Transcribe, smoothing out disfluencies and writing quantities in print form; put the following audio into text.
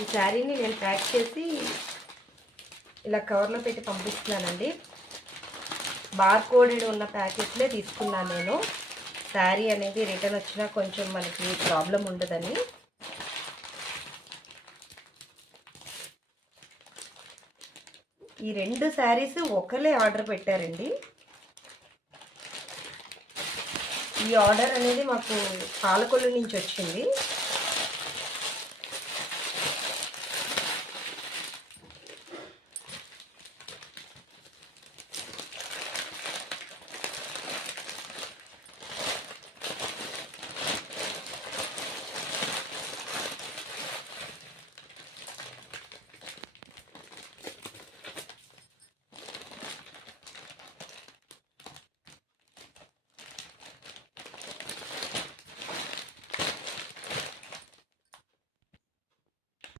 ఈ శారీని నేను ప్యాక్ చేసి ఇలా కవర్లో పెట్టి పంపిస్తున్నానండి. బార్కోడెడ్ ఉన్న ప్యాకెట్లే తీసుకున్నాను నేను. శారీ అనేది రిటర్న్ వచ్చినా కొంచెం మనకి ప్రాబ్లం ఉండదని. ఈ 2 శారీస్ ఒకరే ఆర్డర్ పెట్టారండి. ఈ ఆర్డర్ అనేది మాకు పాలకొల్లు నుంచి వచ్చింది.